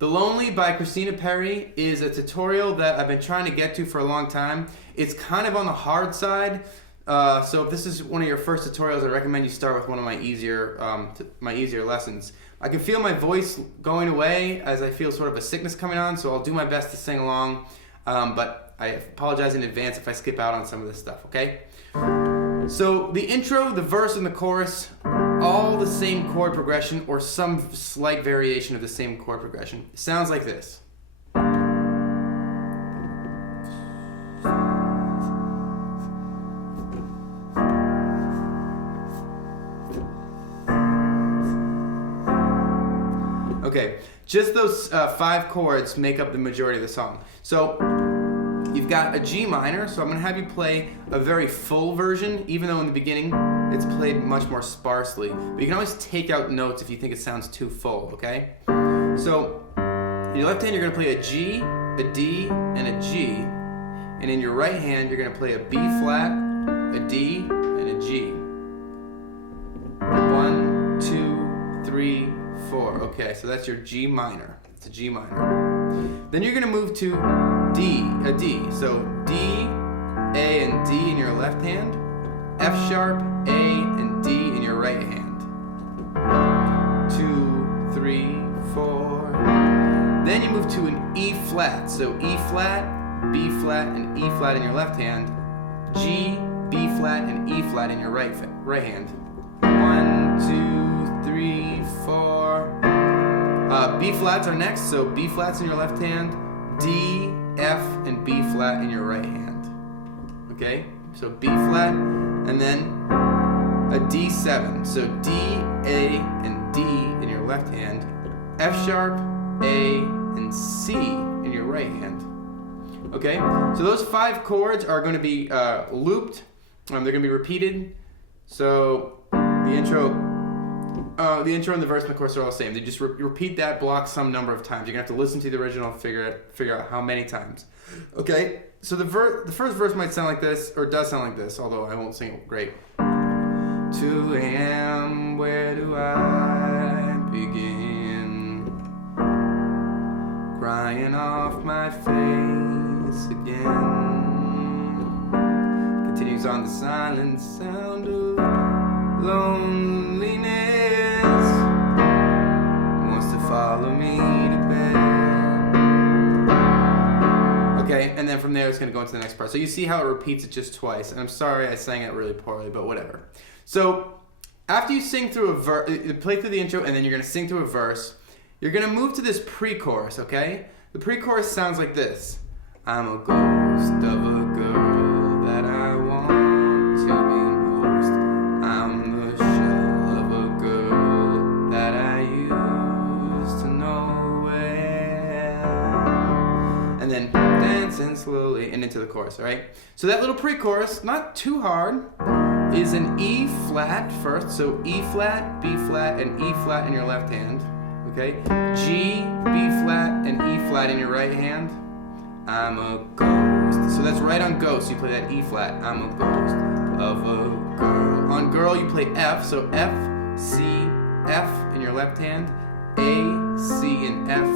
The Lonely by Christina Perri is a tutorial that I've been trying to get to for a long time. It's kind of on the hard side, so if this is one of your first tutorials, I recommend you start with one of my easier lessons. I can feel my voice going away as I feel sort of a sickness coming on, so I'll do my best to sing along, but I apologize in advance if I skip out on some of this stuff, okay? So the intro, the verse, and the chorus, all the same chord progression or some slight variation of the same chord progression. It sounds like this. Okay, just those 5 chords make up the majority of the song. So you've got a G minor, so I'm going to have you play a very full version, even though in the beginning it's played much more sparsely. But you can always take out notes if you think it sounds too full, okay? So in your left hand you're going to play a G, a D, and a G. And in your right hand you're going to play a B flat, a D, and a G. 1, 2, 3, 4. Okay, so that's your G minor. It's a G minor. Then you're going to move to a D. So D, A, and D in your left hand, F sharp, A, and D in your right hand. 2, 3, 4. Then you move to an E flat. So E flat, B flat, and E flat in your left hand, G, B flat, and E flat in your right hand. 1, 2, 3, 4. B flats are next, so B flats in your left hand, D, F, and B flat in your right hand. Okay, so B flat, and then a D7. So D, A, and D in your left hand, F sharp, A, and C in your right hand. Okay, so those 5 chords are going to be looped. They're going to be repeated. So the intro and the verse and the chorus are all the same. They just repeat that block some number of times. You're gonna have to listen to the original, figure out how many times. Okay, so the first verse might sound like this, or does sound like this, although I won't sing it great. 2 a.m., where do I begin? Crying off my face again. Continues on the silent sound of loneliness. Follow me to bed. Okay, and then from there it's going to go into the next part. So you see how it repeats it just twice. And I'm sorry I sang it really poorly, but whatever. So after you sing through a verse, you play through the intro, and then you're going to sing through a verse. You're going to move to this pre-chorus, okay? The pre-chorus sounds like this. I'm a ghost of a girl that I want to be most. I'm the shell of a girl that I used to know well. And then dancing slowly and into the chorus, all right? So that little pre-chorus, not too hard, is an E flat first. So E flat, B flat, and E flat in your left hand, okay? G, B flat, and E flat in your right hand. I'm a ghost. So that's right on ghost. You play that E flat. I'm a ghost of a girl. On girl, you play F. So F, C, F in your left hand. A, C, and F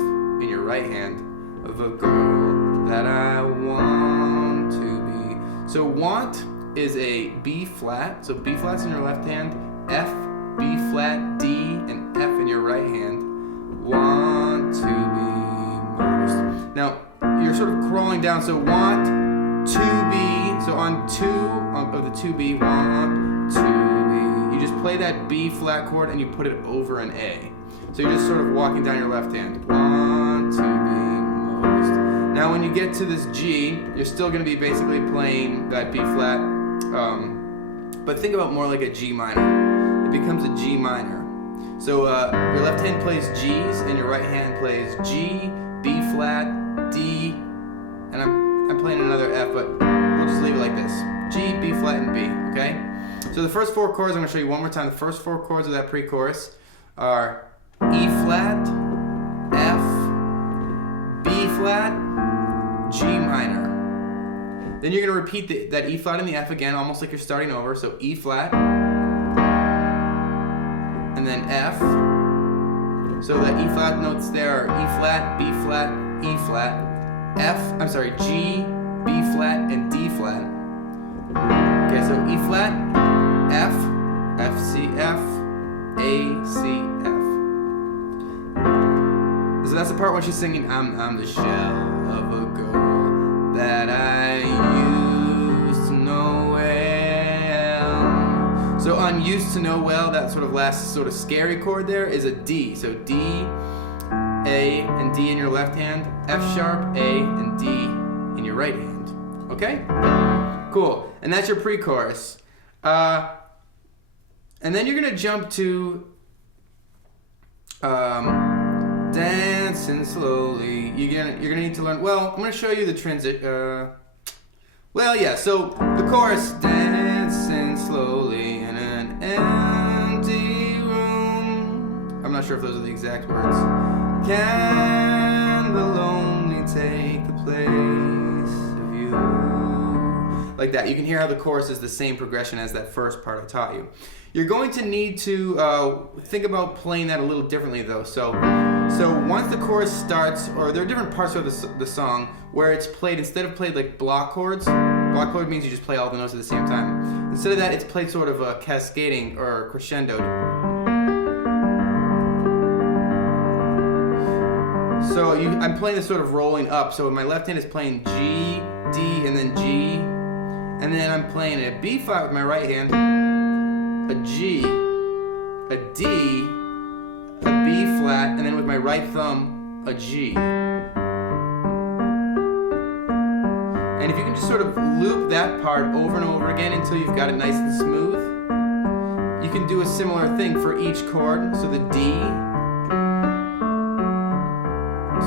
in your right hand. Of a girl that I want to be. So want is a B flat. So B flat's in your left hand. F, B flat, D, and F in your right hand. Want to be most. Now, you're sort of crawling down, so want to be, so on 2 of the 2B, want to be. You just play that B flat chord and you put it over an A. So you're just sort of walking down your left hand. Want to be most. Now when you get to this G, you're still going to be basically playing that B flat, but think about more like a G minor. It becomes a G minor. So your left hand plays G's and your right hand plays G, B flat, D, and I'm playing another F, but we'll just leave it like this. G, B flat, and B, okay? So the first 4 chords, I'm going to show you one more time. The first 4 chords of that pre-chorus are E flat, F, B flat, G minor. Then you're going to repeat that E flat and the F again, almost like you're starting over. So E flat, and then F, So the E flat notes there are E flat, B flat, E flat, G, B flat, and D flat. Okay, so E flat, F, F, C, F, A, C, F. So that's the part when she's singing, I'm the shell of a girl that I used to know well. So on used to know well, that sort of last sort of scary chord there is a D. So D, A, and D in your left hand, F sharp, A, and D in your right hand. Okay? Cool. And that's your pre-chorus. And then you're going to jump to dancing slowly. You're gonna need to learn. Well, I'm gonna show you the transit. Well, yeah. So the chorus, dancing slowly in an empty room. I'm not sure if those are the exact words. Can the lonely take the place of you? Like that. You can hear how the chorus is the same progression as that first part I taught you. You're going to need to think about playing that a little differently though. So once the chorus starts, or there are different parts of the song where it's played, instead of played like block chords, block chord means you just play all the notes at the same time. Instead of that, it's played sort of cascading or crescendo. So I'm playing this sort of rolling up. So my left hand is playing G, D, and then G. And then I'm playing a B flat with my right hand, a G, a D, a B flat, and then with my right thumb, a G. And if you can just sort of loop that part over and over again until you've got it nice and smooth, you can do a similar thing for each chord. So the D,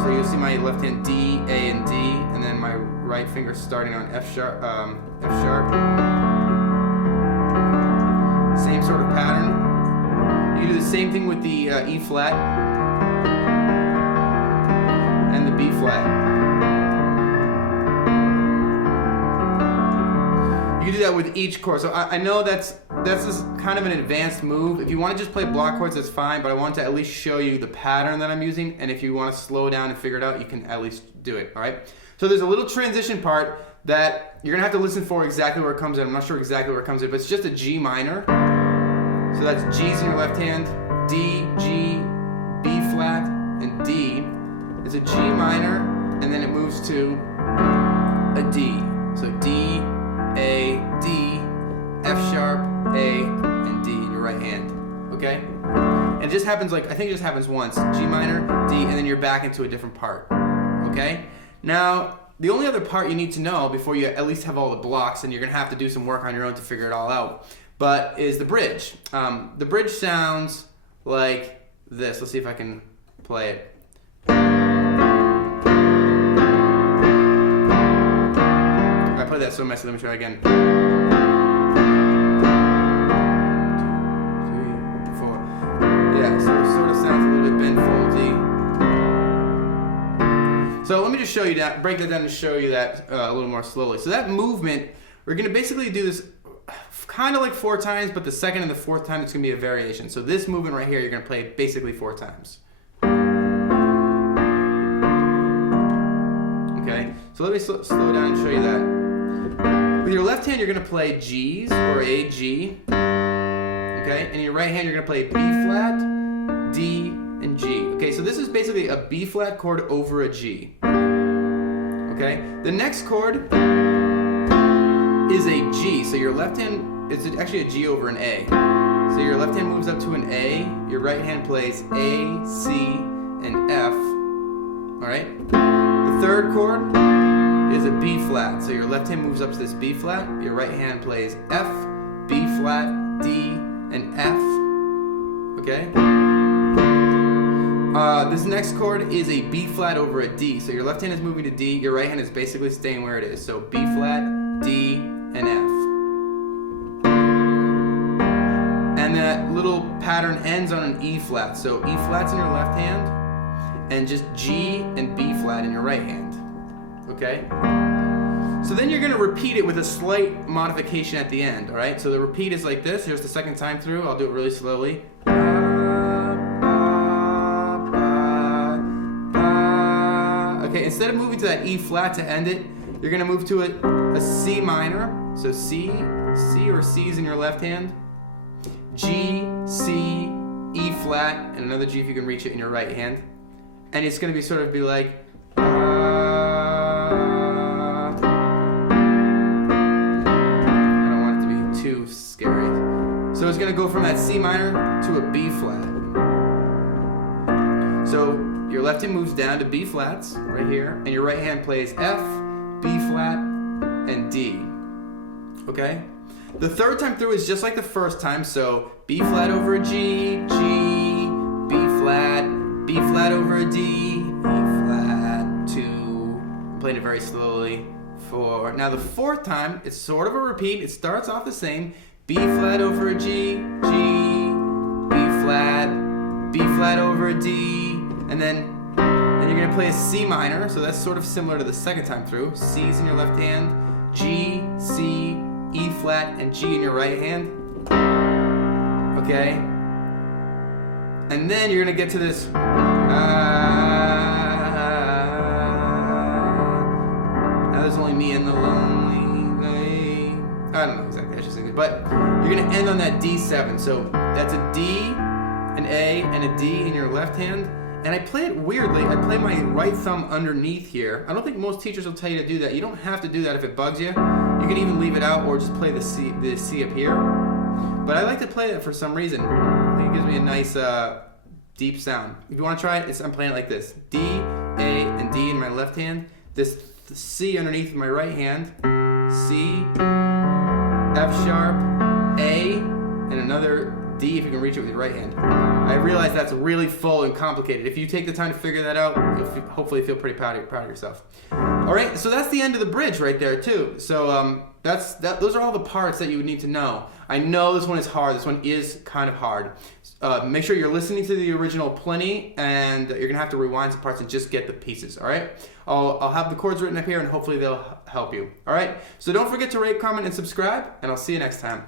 so you'll see my left hand D, A, and D, and then my right finger starting on F sharp. Same sort of pattern. You can do the same thing with the E flat and the B flat. You can do that with each chord. So I know that's just kind of an advanced move. If you want to just play block chords, that's fine, but I want to at least show you the pattern that I'm using, and if you want to slow down and figure it out, you can at least do it, all right? So there's a little transition part that you're going to have to listen for exactly where it comes in. I'm not sure exactly where it comes in, but it's just a G minor. So that's G's in your left hand, D, G, B flat, and D. It's a G minor, and then it moves to a D. So D, A, D, F sharp, A, and D in your right hand. Okay? And it just happens I think it just happens once. G minor, D, and then you're back into a different part. Okay? Now, the only other part you need to know before you at least have all the blocks, and you're going to have to do some work on your own to figure it all out, but is the bridge. The bridge sounds like this. Let's see if I can play it. I played that so messy. Let me try again. 2, 3, 4. Yeah, so it sort of sounds a little bit bend foldy. So let me just show you that, break that down and show you that a little more slowly. So that movement, we're going to basically do this kind of like 4 times, but the second and the fourth time it's going to be a variation. So this movement right here, you're going to play basically 4 times. Okay, so let me slow down and show you that. With your left hand, you're going to play G's or A, G. Okay, and your right hand, you're going to play B flat, D, and G. Okay, so this is basically a B flat chord over a G. Okay, the next chord is a G. So your left hand, it's actually a G over an A. So your left hand moves up to an A, your right hand plays A, C, and F. Alright? The third chord is a B flat. So your left hand moves up to this B flat, your right hand plays F, B flat, D, and F. Okay? This next chord is a B flat over a D. So your left hand is moving to D, your right hand is basically staying where it is. So B flat, D, and F. And that little pattern ends on an E flat. So E flat's in your left hand, and just G and B flat in your right hand. Okay? So then you're going to repeat it with a slight modification at the end, alright? So the repeat is like this. Here's the second time through. I'll do it really slowly. Okay, instead of moving to that E flat to end it, you're gonna move to a C minor. So C or C's in your left hand. G, C, E flat, and another G if you can reach it in your right hand. And it's gonna be sort of be like, I don't want it to be too scary. So it's gonna go from that C minor to a B flat. So your left hand moves down to B flats right here, and your right hand plays F, B flat, and D. Okay? The third time through is just like the first time, so B flat over a G, G, B flat over a D, E flat, 2. I'm playing it very slowly. 4. Now the fourth time, it's sort of a repeat. It starts off the same. B flat over a G, G, B flat over a D, and then you're gonna play a C minor, so that's sort of similar to the second time through. C's in your left hand, G, C, E flat, and G in your right hand. Okay? And then you're gonna get to this. Now there's only me and the lonely way. I don't know exactly how to sing it, but you're gonna end on that D7. So that's a D, an A, and a D in your left hand. And I play it weirdly. I play my right thumb underneath here. I don't think most teachers will tell you to do that. You don't have to do that if it bugs you. You can even leave it out or just play the C up here. But I like to play it for some reason. I think it gives me a nice deep sound. If you want to try it, I'm playing it like this. D, A, and D in my left hand. This C underneath in my right hand. C, F sharp, A, and another D if you can reach it with your right hand. I realize that's really full and complicated. If you take the time to figure that out, you'll hopefully feel pretty proud of yourself. All right, so that's the end of the bridge right there too. So those are all the parts that you would need to know. I know this one is hard. This one is kind of hard. Make sure you're listening to the original plenty, and you're gonna have to rewind some parts and just get the pieces. All right. I'll have the chords written up here, and hopefully they'll help you. All right. So don't forget to rate, comment, and subscribe, and I'll see you next time.